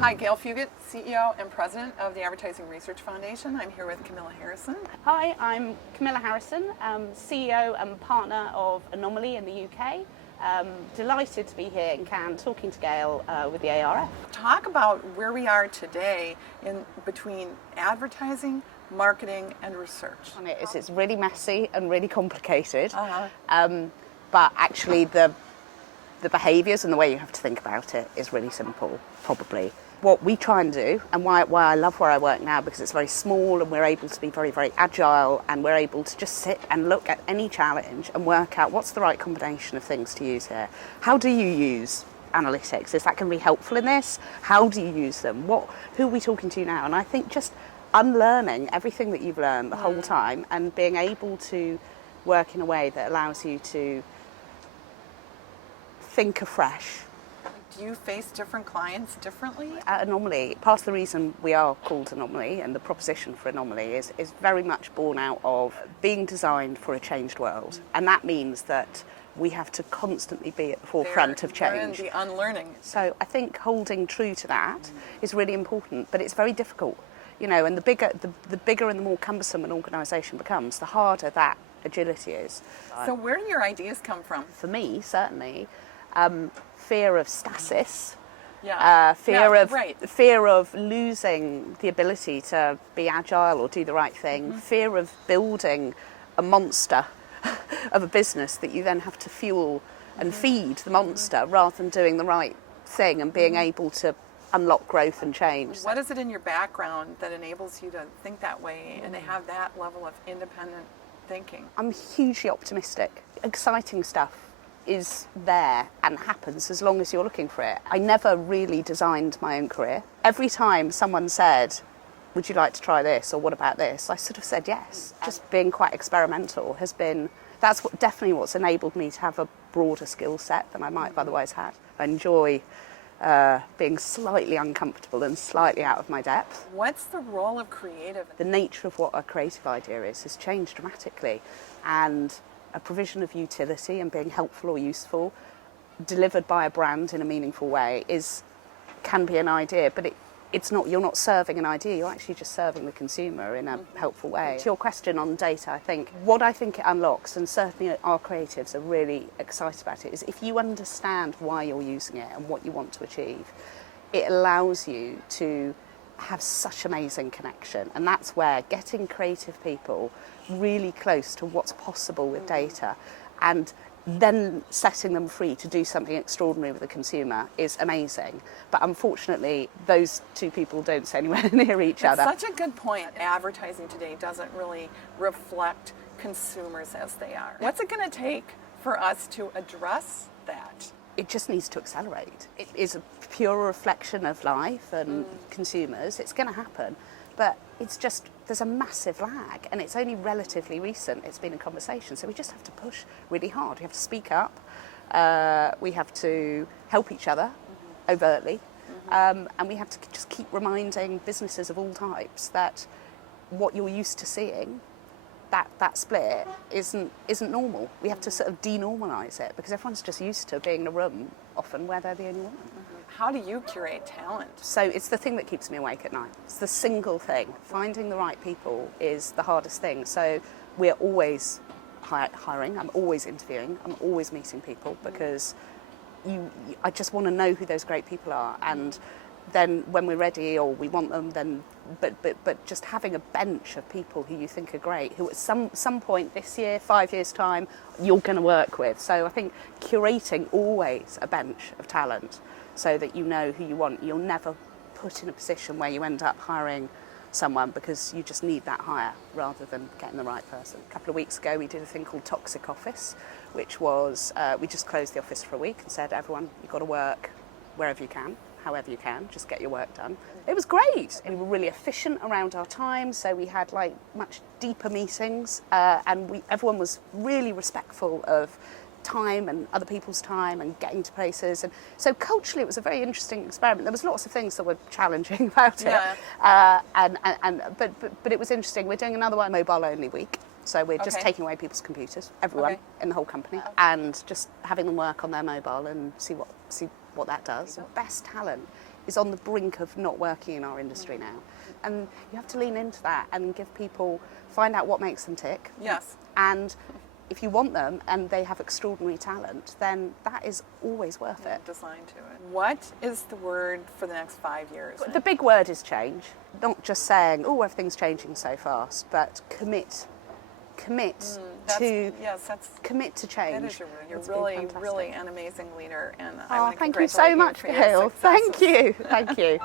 Hi, Gayle Fuguitt, CEO and President of the Advertising Research Foundation. I'm here with Camilla Harrisson. Hi, I'm Camilla Harrisson, CEO and partner of Anomaly in the UK. Delighted to be here in Cannes talking to Gayle with the ARF. Talk about where we are today in between advertising, marketing, and research. It's really messy and really complicated, but actually the behaviours and the way you have to think about it is really simple, probably. What we try and do, and why I love where I work now, because it's very small and we're able to be very, very agile, and we're able to just sit and look at any challenge and work out what's the right combination of things to use here. How do you use analytics? Is that going to be helpful in this? How do you use them? Who are we talking to now? And I think just unlearning everything that you've learned the whole time and being able to work in a way that allows you to think afresh. Do you face different clients differently? At Anomaly, part of the reason we are called Anomaly and the proposition for Anomaly is very much born out of being designed for a changed world. And that means that we have to constantly be at the forefront of change. The unlearning. So I think holding true to that is really important, but it's very difficult. You know, and the bigger and the more cumbersome an organisation becomes, the harder that agility is. So where do your ideas come from? For me, certainly, fear of stasis, fear of losing the ability to be agile or do the right thing, fear of building a monster of a business that you then have to fuel and feed the monster rather than doing the right thing and being able to unlock growth and change. What is it in your background that enables you to think that way and to have that level of independent thinking? I'm hugely optimistic. Exciting stuff is there and happens as long as you're looking for it. I never really designed my own career. Every time someone said, would you like to try this or what about this, I sort of said yes. Just being quite experimental that's definitely what's enabled me to have a broader skill set than I might have otherwise had. I enjoy being slightly uncomfortable and slightly out of my depth. What's the role of creative? The nature of what a creative idea has changed dramatically, and a provision of utility and being helpful or useful, delivered by a brand in a meaningful way, can be an idea, but it's not. You're not serving an idea. You're actually just serving the consumer in a helpful way. To your question on data, I think it unlocks, and certainly our creatives are really excited about it, is if you understand why you're using it and what you want to achieve, it allows you to have such amazing connection, and that's where getting creative people really close to what's possible with data and then setting them free to do something extraordinary with the consumer is amazing. But unfortunately, those two people don't sit anywhere near each other. That's such a good point. Advertising today doesn't really reflect consumers as they are. What's it going to take for us to address that? It just needs to accelerate. It is a pure reflection of life and consumers. It's going to happen. But there's a massive lag, and it's only relatively recent. It's been a conversation, so we just have to push really hard. We have to speak up. We have to help each other overtly, and we have to just keep reminding businesses of all types that what you're used to seeing, that split isn't normal. We have to sort of denormalise it, because everyone's just used to being in a room often where they're the only one. How do you curate talent? So it's the thing that keeps me awake at night. It's the single thing. Finding the right people is the hardest thing. So we're always hiring. I'm always interviewing. I'm always meeting people, because I just want to know who those great people are. And then when we're ready or we want them, then but just having a bench of people who you think are great, who at some point this year, 5 years' time, you're going to work with. So I think curating always a bench of talent, so that you know who you want. You'll never put in a position where you end up hiring someone because you just need that hire rather than getting the right person. A couple of weeks ago we did a thing called Toxic Office, which was, we just closed the office for a week and said, everyone, you've got to work wherever you can, however you can, just get your work done. It was great. We were really efficient around our time, so we had much deeper meetings, and everyone was really respectful of time and other people's time and getting to places. And so culturally it was a very interesting experiment. There was lots of things that were challenging about it, but it was interesting. We're doing another one, mobile only week. So we're just taking away people's computers, everyone in the whole company, and just having them work on their mobile and see what that does. The best talent is on the brink of not working in our industry now. And you have to lean into that and give people, find out what makes them tick. Yes. And if you want them and they have extraordinary talent, then that is always worth it. Designed to it. What is the word for the next 5 years? The big word is change. Not just saying, oh, everything's changing so fast, but commit to commit to change. That is you're really an amazing leader, and I Oh, want to thank you congratulate so much, for your Gayle. successes. Thank you. Thank you.